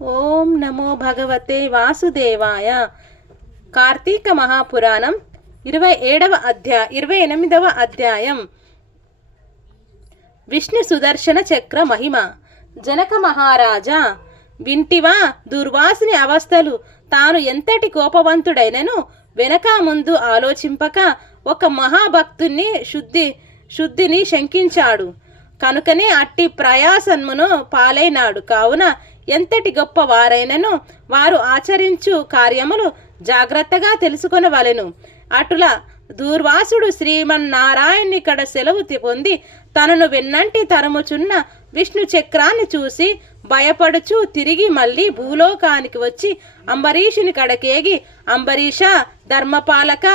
ఓం నమో భగవతే వాసుదేవాయ. కార్తీక మహాపురాణం 28వ అధ్యాయం. విష్ణు సుదర్శన చక్ర మహిమ. జనక మహారాజా, వింటివా దుర్వాసుని అవస్థలు? తాను ఎంతటి కోపవంతుడైనను వెనక ముందు ఆలోచింపక ఒక మహాభక్తుని శుద్ధిని శంకించాడు. కనుకనే అట్టి ప్రయాసమును పాలైనాడు. కావున ఎంతటి గొప్ప వారైనను వారు ఆచరించు కార్యములు జాగ్రత్తగా తెలుసుకొనవలెను. అటులా దూర్వాసుడు శ్రీమన్నారాయణ్ణి కడ సెలవు పొంది తనను వెన్నంటి తరుముచున్న విష్ణు చక్రాన్ని చూసి భయపడుచు తిరిగి మళ్ళీ భూలోకానికి వచ్చి అంబరీషుని కడకేగి, అంబరీష, ధర్మపాలక,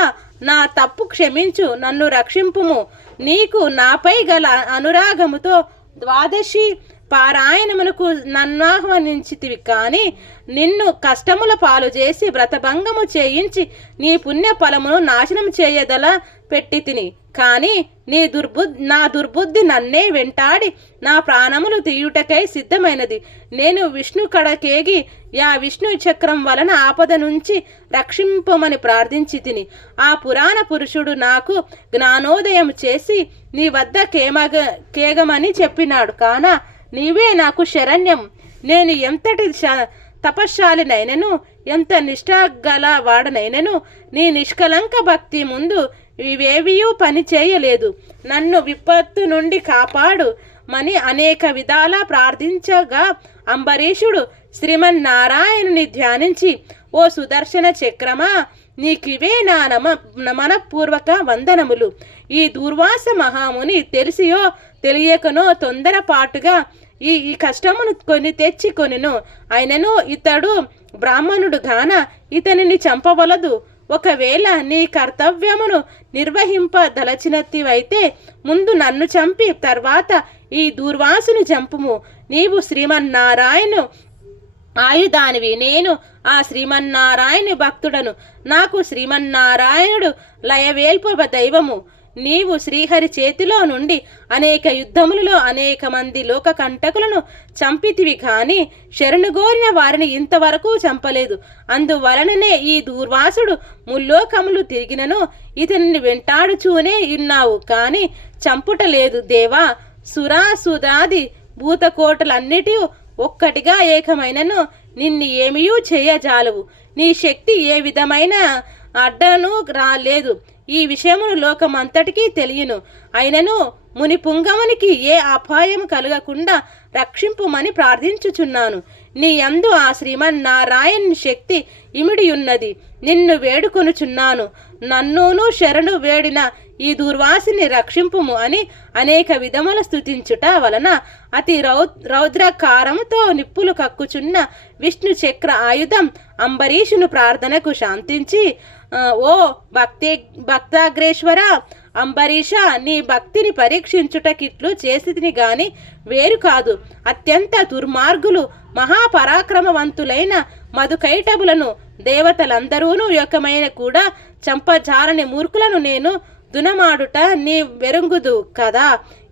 నా తప్పు క్షమించు, నన్ను రక్షింపుము. నీకు నాపై గల అనురాగముతో ద్వాదశి పారాయణమునకు నన్నాహ్వానించితివి, కానీ నిన్ను కష్టముల పాలు చేసి వ్రతభంగము చేయించి నీ పుణ్య ఫలమును నాశనం చేయదల పెట్టి తిని. కానీ నా దుర్బుద్ధి నన్నే వెంటాడి నా ప్రాణములు తీయుటకై సిద్ధమైనది. నేను విష్ణు కడకేగి యా విష్ణు చక్రం వలన ఆపద నుంచి రక్షింపమని ప్రార్థించి తిని. ఆ పురాణ పురుషుడు నాకు జ్ఞానోదయం చేసి నీ వద్ద కేగమని చెప్పినాడు. కాన నీవే నాకు శరణ్యం. నేను ఎంతటి తపశ్శాలినైనను, ఎంత నిష్ఠగల వాడనైనను నీ నిష్కలంక భక్తి ముందు ఇవేవియూ పని చేయలేదు. నన్ను విపత్తు నుండి కాపాడు మని అనేక విధాలా ప్రార్థించగా అంబరీషుడు శ్రీమన్నారాయణుని ధ్యానించి, ఓ సుదర్శన చక్రమా, నీకివే నా మనపూర్వక వందనములు. ఈ దూర్వాస మహాముని తెలిసియో తెలియకనో తొందరపాటుగా ఈ కష్టమును తెచ్చికొనిను. అయినను ఇతడు బ్రాహ్మణుడు గాన ఇతనిని చంపవలదు. ఒకవేళ నీ కర్తవ్యమును నిర్వహింపదలచినతివైతే ముందు నన్ను చంపి తర్వాత ఈ దూర్వాసుని చంపుము. నీవు శ్రీమన్నారాయణు ఆయుధానివి, నేను ఆ శ్రీమన్నారాయణి భక్తుడను. నాకు శ్రీమన్నారాయణుడు లయవేల్ప దైవము. నీవు శ్రీహరి చేతిలో నుండి అనేక యుద్ధములలో అనేక మంది లోక కంటకులను చంపితివి, కానీ శరణుగోరిన వారిని ఇంతవరకు చంపలేదు. అందువలననే ఈ దూర్వాసుడు ముల్లోకములు తిరిగినను ఇతనిని వెంటాడుచూనే ఉన్నావు, కానీ చంపుటలేదు. దేవా, సురాసుదాది భూతకోటలన్నిటి ఒక్కటిగా ఏకమైనను నిన్ను ఏమీయూ చేయజాలవు. నీ శక్తి ఏ విధమైన అడ్డను రాలేదు. ఈ విషయమును లోకమంతటికీ తెలియను. అయినను ముని పుంగమునికి ఏ అపాయం కలగకుండా రక్షింపుమని ప్రార్థించుచున్నాను. నీ యందు ఆ శ్రీమన్నారాయణ్ శక్తి ఇమిడి ఉన్నది. నిన్ను వేడుకొనుచున్నాను. నన్నును శరణు వేడిన ఈ దూర్వాసిని రక్షింపుము అని అనేక విధముల స్తుతించుట వలన అతి రౌద్రకారముతో నిప్పులు కక్కుచున్న విష్ణు చక్ర ఆయుధం అంబరీషును ప్రార్థనకు శాంతించి, ఓ భక్తాగ్రేశ్వర అంబరీష, నీ భక్తిని పరీక్షించుటకిట్లు చేసితిని గాని వేరు కాదు. అత్యంత దుర్మార్గులు మహాపరాక్రమవంతులైన మధుకైటబులను దేవతలందరూను యొక్కమైన కూడా చంపజాలని మూర్ఖులను నేను దునమాడుట నీ వెరుంగుదు కదా.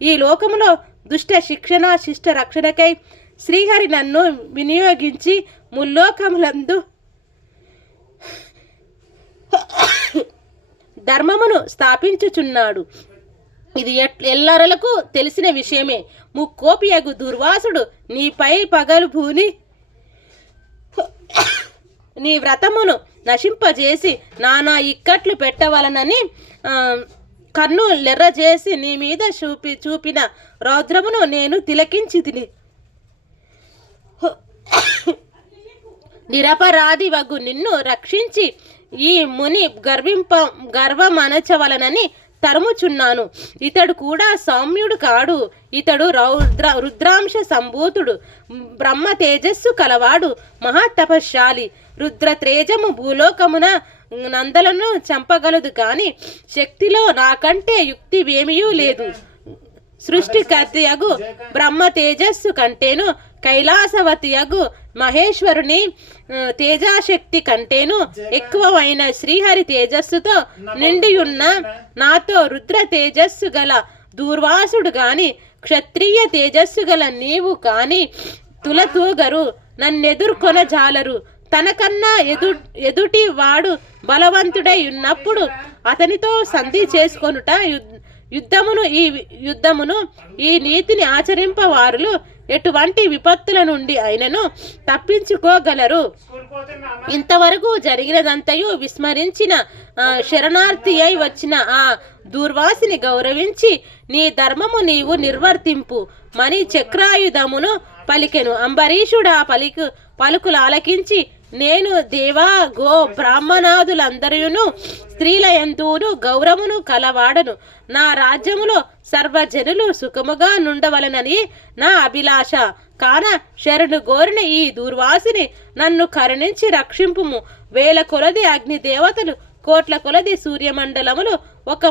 ఈ లోకములో దుష్ట శిక్షణ శిష్ట రక్షణకై శ్రీహరి నన్ను వినియోగించి ముల్లోకములందు ధర్మమును స్థాపించుచున్నాడు. ఇది ఎల్లరలకు తెలిసిన విషయమే. ముక్కోపియగు దుర్వాసుడు నీపై పగలు భూని నీ వ్రతమును నశింపజేసి నానా ఇక్కట్లు పెట్టవలనని కన్ను లెర్రజేసి నీ మీద చూపిన రౌద్రమును నేను తిలకించి తిని. నిరపరాధి వగు నిన్ను రక్షించి ఈ ముని గర్వమనచవలనని తరుముచున్నాను. ఇతడు కూడా సౌమ్యుడు కాడు. ఇతడు రుద్రాంశ సంభూతుడు, బ్రహ్మ తేజస్సు కలవాడు, మహాతపశాలి. రుద్ర తేజము భూలోకమున నందలను చంపగలదు, కానీ శక్తిలో నాకంటే యుక్తివేమీ లేదు. సృష్టికర్తయగు బ్రహ్మ తేజస్సు కంటేను కైలాసవతియగు మహేశ్వరుని తేజాశక్తి కంటేను ఎక్కువైన శ్రీహరి తేజస్సుతో నిండియున్న నాతో రుద్ర తేజస్సు గల దూర్వాసుడు గాని క్షత్రియ తేజస్సు గల నీవు కాని తులతూగరు. నన్నెదుర్కొన జాలరు. తనకన్నా ఎదుటి వాడు బలవంతుడై ఉన్నప్పుడు అతనితో సంధి చేసుకొనుట యుద్ధమును ఈ నీతిని ఆచరింపవారులు ఎటువంటి విపత్తుల నుండి అయినను తప్పించుకోగలరు. ఇంతవరకు జరిగినదంతయు విస్మరించిన శరణార్థి అయి వచ్చిన ఆ దూర్వాసిని గౌరవించి నీ ధర్మము నీవు నిర్వర్తింపు మని చక్రాయుధమును పలికెను. అంబరీషుడు ఆ పలుకులు ఆలకించి నేను దేవా గో బ్రాహ్మణాదులందరూ స్త్రీల యందును గౌరవమును కలవాడను. నా రాజ్యములో సర్వజనులు సుఖముగా నుండవలనని నా అభిలాష. కాన శరణు గోరిన ఈ దూర్వాసిని నన్ను కరుణించి రక్షింపుము. వేల కొలది అగ్ని దేవతలు కోట్ల కొలది సూర్యమండలములు ఒక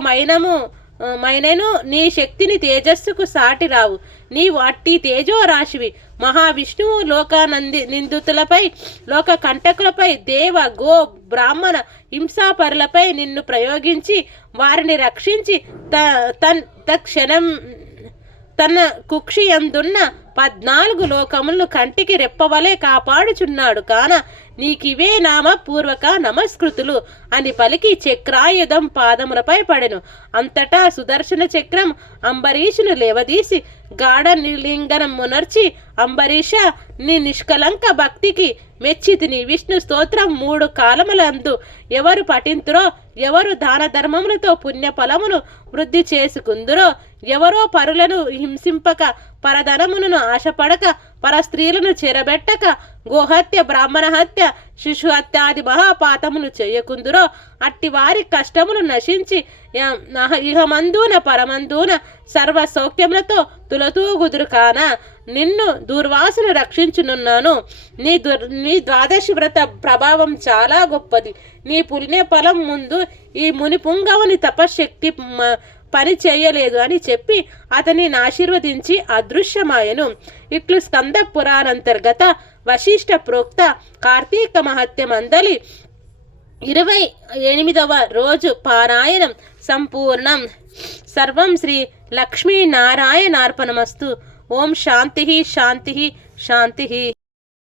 మైనను నీ శక్తిని తేజస్సుకు సాటి రావు. నీవు అట్టి తేజో రాశివి. మహావిష్ణువు నిందితులపై లోక కంటకులపై దేవ గో బ్రాహ్మణ హింసాపరులపై నిన్ను ప్రయోగించి వారిని రక్షించి తక్షణం తన కుక్షి అందున్న 14 లోకములను కంటికి రెప్పవలే కాపాడుచున్నాడు. కాన నీకివే నామ పూర్వక నమస్కృతులు అని పలికి చక్రాయుధం పాదములపై పడెను. అంతటా సుదర్శన చక్రం అంబరీషును లేవదీసి గాఢ లింగనం మునర్చి, అంబరీష నీ నిష్కలంక భక్తికి మెచ్చితిని. విష్ణు స్తోత్రం 3 కాలములందు ఎవరు పఠింతురో, ఎవరు దాన ధర్మములతో పుణ్య ఫలమును వృద్ధి చేసుకుందురో, ఎవరో పరులను హింసింపక, పరధనమును ఆశపడక, పర స్త్రీలను చెరబెట్టక, గోహత్య, బ్రాహ్మణ హత్య, శిశు హత్యాది మహాపాతములు చేయకుందురో అట్టి వారి కష్టములు నశించి ఇహమందున పరమందున సర్వ సౌఖ్యములతో తులతూగుదురు. కాన నిన్ను దూర్వాసును రక్షించునున్నాను. నీ ద్వాదశి వ్రత ప్రభావం చాలా గొప్పది. నీ పుణ్య ఫలం ముందు ఈ మునిపుంగవుని తపశక్తి పని చేయలేదు అని చెప్పి అతనిని ఆశీర్వదించి అదృశ్యమాయను. ఇట్లు స్కంద పురాణంతర్గత వశిష్ఠ ప్రోక్త కార్తీక మహత్యమందలి 28వ రోజు పారాయణం సంపూర్ణం. సర్వం శ్రీ లక్ష్మీనారాయణార్పణమస్తు. ఓం శాంతి శాంతి శాంతి.